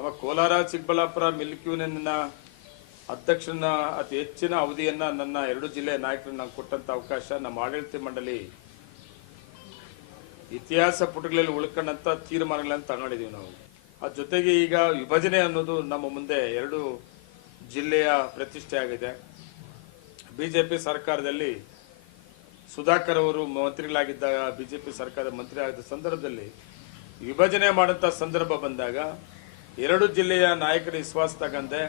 ನಮ್ಮ ಕೋಲಾರ ಚಿಕ್ಕಬಳ್ಳಾಪುರ ಮಿಲ್ಕ್ ಯೂನಿಯನ್ನ ಅಧ್ಯಕ್ಷನ ಅತಿ ಹೆಚ್ಚಿನ ಅವಧಿಯನ್ನ ನನ್ನ ಎರಡು ಜಿಲ್ಲೆಯ ನಾಯಕರನ್ನ ಕೊಟ್ಟಂತ ಅವಕಾಶ ನಮ್ಮ ಆಡಳಿತ ಮಂಡಳಿ ಇತಿಹಾಸ ಪುಟಗಳಲ್ಲಿ ಉಳ್ಕೊಂಡಂತ ತೀರ್ಮಾನಗಳನ್ನು ತಗೊಂಡಿದ್ದೀವಿ ನಾವು. ಅದ್ರ ಜೊತೆಗೆ ಈಗ ವಿಭಜನೆ ಅನ್ನೋದು ನಮ್ಮ ಮುಂದೆ ಎರಡು ಜಿಲ್ಲೆಯ ಪ್ರತಿಷ್ಠೆ ಆಗಿದೆ. ಬಿಜೆಪಿ ಸರ್ಕಾರದಲ್ಲಿ ಸುಧಾಕರ್ ಅವರು ಮಂತ್ರಿಗಳಾಗಿದ್ದಾಗ ಬಿಜೆಪಿ ಸರ್ಕಾರದ ಮಂತ್ರಿ ಆಗಿದ್ದ ಸಂದರ್ಭದಲ್ಲಿ ವಿಭಜನೆ ಮಾಡಂತ ಸಂದರ್ಭ ಬಂದಾಗ ಎರಡು ಜಿಲ್ಲೆಯ ನಾಯಕರ ವಿಶ್ವಾಸ ತಗಂದೆ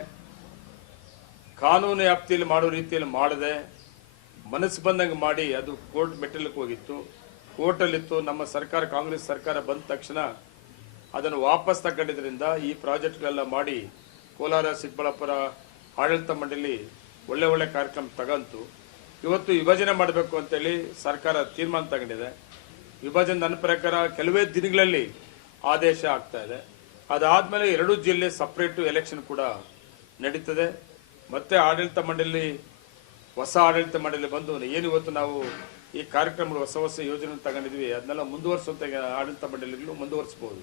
ಕಾನೂನು ವ್ಯಾಪ್ತಿಯಲ್ಲಿ ಮಾಡೋ ರೀತಿಯಲ್ಲಿ ಮಾಡದೆ ಮನಸ್ಸು ಬಂದಂಗೆ ಮಾಡಿ ಅದು ಕೋರ್ಟ್ ಮೆಟ್ಟಿಲಕ್ಕೆ ಹೋಗಿತ್ತು. ಕೋರ್ಟಲ್ಲಿತ್ತು. ನಮ್ಮ ಸರ್ಕಾರ ಕಾಂಗ್ರೆಸ್ ಸರ್ಕಾರ ಬಂದ ತಕ್ಷಣ ಅದನ್ನು ವಾಪಸ್ ತಗೊಂಡಿದ್ರಿಂದ ಈ ಪ್ರಾಜೆಕ್ಟ್ಗಳೆಲ್ಲ ಮಾಡಿ ಕೋಲಾರ ಚಿಕ್ಕಬಳ್ಳಾಪುರ ಆಡಳಿತ ಮಂಡಳಿ ಒಳ್ಳೆ ಒಳ್ಳೆ ಕಾರ್ಯಕ್ರಮ ತಗಂತು. ಇವತ್ತು ವಿಭಜನೆ ಮಾಡಬೇಕು ಅಂತೇಳಿ ಸರ್ಕಾರ ತೀರ್ಮಾನ ತಗೊಂಡಿದೆ. ವಿಭಜನೆ ನನ್ನ ಪ್ರಕಾರ ಕೆಲವೇ ದಿನಗಳಲ್ಲಿ ಆದೇಶ ಆಗ್ತಾ ಇದೆ. ಅದಾದ್ಮೇಲೆ ಎರಡು ಜಿಲ್ಲೆ ಸಪರೇಟ್ ಎಲೆಕ್ಷನ್ ಕೂಡ ನಡೀತದೆ. ಮತ್ತೆ ಆಡಳಿತ ಮಂಡಳಿ ಹೊಸ ಆಡಳಿತ ಮಂಡಳಿ ಬಂದು ಏನು ಇವತ್ತು ನಾವು ಈ ಕಾರ್ಯಕ್ರಮಗಳು ಹೊಸ ಹೊಸ ಯೋಜನೆ ತಗೊಂಡಿದ್ವಿ ಅದನ್ನೆಲ್ಲ ಮುಂದುವರಿಸುವಂತ ಆಡಳಿತ ಮಂಡಳಿಗಳು ಮುಂದುವರಿಸಬಹುದು.